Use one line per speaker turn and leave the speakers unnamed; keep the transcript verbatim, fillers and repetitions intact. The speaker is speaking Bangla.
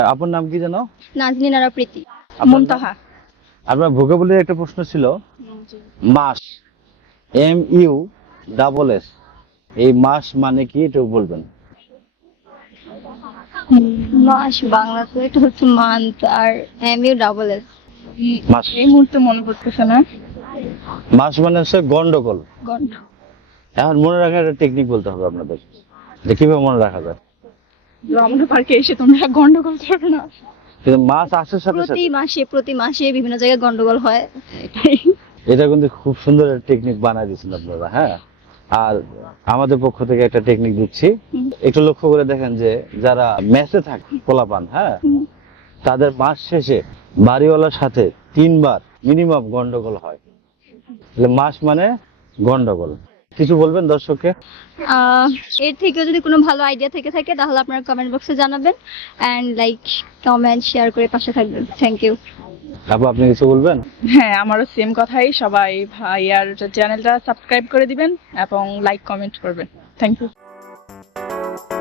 আপনার নাম কি জানো?
নাজনীন আরা প্রীতি।
মুনতাহা।
আপনার ভোকাবুলারি একটা প্রশ্ন ছিল, muss, M U double S, এই মাস মানে কি একটু বলবেন?
মাস বাংলাতে এটা হচ্ছে মান্থ, আর M U double S
muss,
এই মুহূর্তে মনে পড়তেছে না।
মাস মানে হচ্ছে গন্ডগোল।
গন্ড।
এখন মনে রাখার একটা টেকনিক বলতে হবে আপনাদের, যে কিভাবে মনে রাখা যায়।
রমনা পার্কে এসে তোমরা গন্ডগোল করো না।
কিন্তু মাস আসার সাথে
প্রতি
সাথে
মাসে প্রতি মাসে বিভিন্ন জায়গায় গন্ডগোল হয়, এটাই।
এটা কিন্তু খুব সুন্দর একটা টেকনিক বানায় দিয়েছেন আপনারা। হ্যাঁ, আর আমাদের পক্ষ থেকে একটা টেকনিক দিচ্ছি, একটু লক্ষ্য করে দেখেন যে যারা মেসে থাকে পোলাপান, হ্যাঁ, তাদের মাস শেষে বাড়িওয়ালার সাথে তিনবার মিনিমাম গন্ডগোল হয়। তাহলে মাস মানে গন্ডগোল। কিছু বলবেন দর্শককে?
আহ, এর থেকেও যদি কোনো ভালো আইডিয়া থেকে থাকে তাহলে আপনারা কমেন্ট বক্সে জানাবেন, এন্ড লাইক কমেন্ট শেয়ার করে পাশে থাকবেন। Thank you.
আপু, আপনি কিছু বলবেন?
হ্যাঁ, আমারও সেম কথাই। সবাই ভাইয়ার চ্যানেলটা সাবস্ক্রাইব করে দিবেন এবং লাইক কমেন্ট করবেন। Thank you.